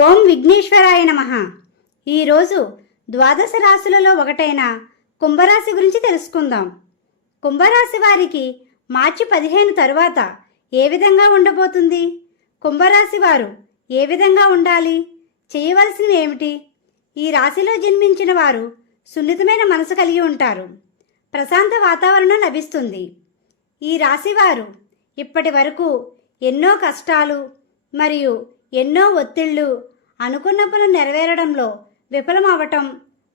ఓం విఘ్నేశ్వరాయ నమ. ఈరోజు ద్వాదశ రాశులలో ఒకటైన కుంభరాశి గురించి తెలుసుకుందాం. కుంభరాశి వారికి మార్చి పదిహేను తరువాత ఏ విధంగా ఉండబోతుంది? కుంభరాశి వారు ఏ విధంగా ఉండాలి? చేయవలసినవి ఏమిటి? ఈ రాశిలో జన్మించిన వారు సున్నితమైన మనసు కలిగి ఉంటారు. ప్రశాంత వాతావరణం లభిస్తుంది. ఈ రాశివారు ఇప్పటి వరకు ఎన్నో కష్టాలు మరియు ఎన్నో ఒత్తిళ్ళు అనుకున్న పనులు నెరవేరడంలో విఫలమవటం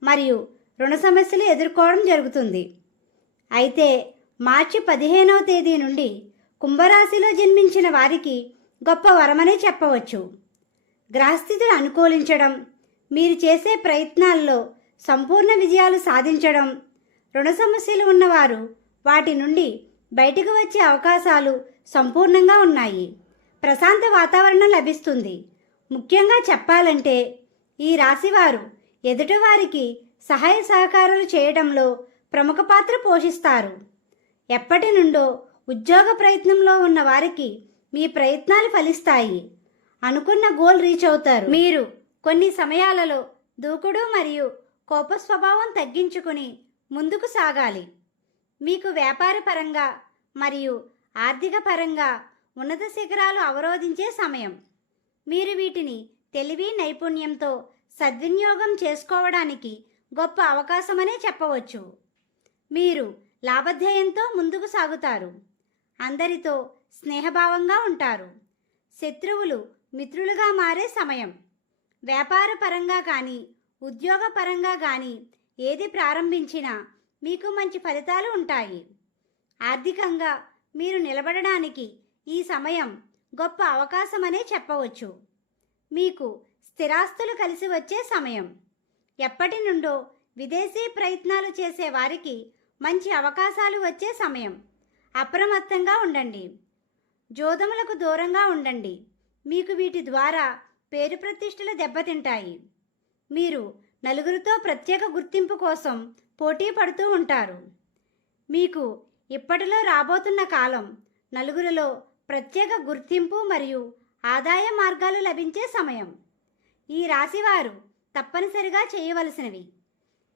మరియు రుణ సమస్యలు ఎదుర్కోవడం జరుగుతుంది. అయితే మార్చి పదిహేనవ తేదీ నుండి కుంభరాశిలో జన్మించిన వారికి గొప్ప వరమనే చెప్పవచ్చు. గ్రహస్థితులు అనుకూలించడం మీరు చేసే ప్రయత్నాల్లో సంపూర్ణ విజయాలు సాధించడం రుణ సమస్యలు ఉన్నవారు వాటి నుండి బయటకు వచ్చే అవకాశాలు సంపూర్ణంగా ఉన్నాయి. ప్రశాంత వాతావరణం లభిస్తుంది. ముఖ్యంగా చెప్పాలంటే ఈ రాశివారు ఎదుటివారికి సహాయ సహకారాలు చేయడంలో ప్రముఖ పాత్ర పోషిస్తారు. ఎప్పటి నుండో ఉద్యోగ ప్రయత్నంలో ఉన్న వారికి మీ ప్రయత్నాలు ఫలిస్తాయి. అనుకున్న గోల్ రీచ్ అవుతారు. మీరు కొన్ని సమయాలలో దూకుడు మరియు కోప స్వభావం తగ్గించుకుని ముందుకు సాగాలి. మీకు వ్యాపారపరంగా మరియు ఆర్థిక పరంగా ఉన్నత శిఖరాలు అవరోధించే సమయం. మీరు వీటిని తెలివి నైపుణ్యంతో సద్వినియోగం చేసుకోవడానికి గొప్ప అవకాశమనే చెప్పవచ్చు. మీరు లాభధ్యేయంతో ముందుకు సాగుతారు. అందరితో స్నేహభావంగా ఉంటారు. శత్రువులు మిత్రులుగా మారే సమయం. వ్యాపార పరంగా కానీ ఉద్యోగపరంగా కానీ ఏది ప్రారంభించినా మీకు మంచి ఫలితాలు ఉంటాయి. ఆర్థికంగా మీరు నిలబడడానికి ఈ సమయం గొప్ప అవకాశమనే చెప్పవచ్చు. మీకు స్థిరాస్తులు కలిసి వచ్చే సమయం. ఎప్పటి నుండో విదేశీ ప్రయత్నాలు చేసే వారికి మంచి అవకాశాలు వచ్చే సమయం. అప్రమత్తంగా ఉండండి. జోదములకు దూరంగా ఉండండి. మీకు వీటి ద్వారా పేరు ప్రతిష్టలు దెబ్బతింటాయి. మీరు నలుగురితో ప్రత్యేక గుర్తింపు కోసం పోటీ పడుతూ ఉంటారు. మీకు ఇప్పటిలో రాబోతున్న కాలం నలుగురిలో ప్రత్యేక గుర్తింపు మరియు ఆదాయ మార్గాలు లభించే సమయం. ఈ రాశివారు తప్పనిసరిగా చేయవలసినవి.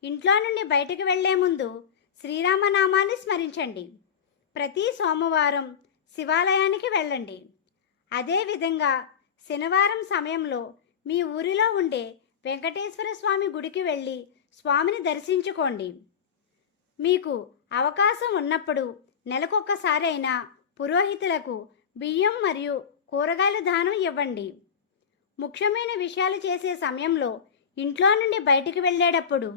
ఇంట్లో నుండి బయటకు వెళ్ళే ముందు శ్రీరామనామాన్ని స్మరించండి. ప్రతి సోమవారం శివాలయానికి వెళ్ళండి. అదేవిధంగా శనివారం సమయంలో మీ ఊరిలో ఉండే వెంకటేశ్వర స్వామి గుడికి వెళ్ళి స్వామిని దర్శించుకోండి. మీకు అవకాశం ఉన్నప్పుడు నెలకొక్కసారైనా పురోహితులకు బియ్యం మరియు కూరగాయల దానం ఇవ్వండి. ముఖ్యమైన విషయాలు చేసే సమయంలో ఇంట్లో నుండి బయటికి వెళ్ళేటప్పుడు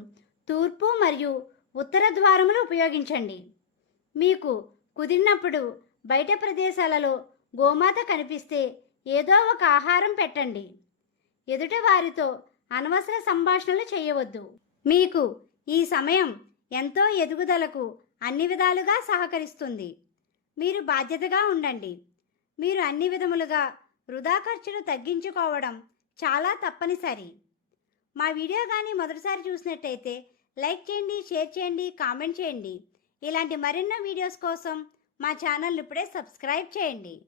తూర్పు మరియు ఉత్తర ద్వారములు ఉపయోగించండి. మీకు కుదిరినప్పుడు బయట ప్రదేశాలలో గోమాత కనిపిస్తే ఏదో ఒక ఆహారం పెట్టండి. ఎదుటి వారితో అనవసర సంభాషణలు చేయవద్దు. మీకు ఈ సమయం ఎంతో ఎదుగుదలకు అన్ని విధాలుగా సహకరిస్తుంది. మీరు బాధ్యతగా ఉండండి. మీరు అన్ని విధములుగా వృధా ఖర్చులు తగ్గించుకోవడం చాలా తప్పనిసరి. మా వీడియో కానీ మొదటిసారి చూసినట్టయితే లైక్ చేయండి షేర్ చేయండి కామెంట్ చేయండి. ఇలాంటి మరెన్నో వీడియోస్ కోసం మా ఛానల్ ఇప్పుడే సబ్స్క్రైబ్ చేయండి.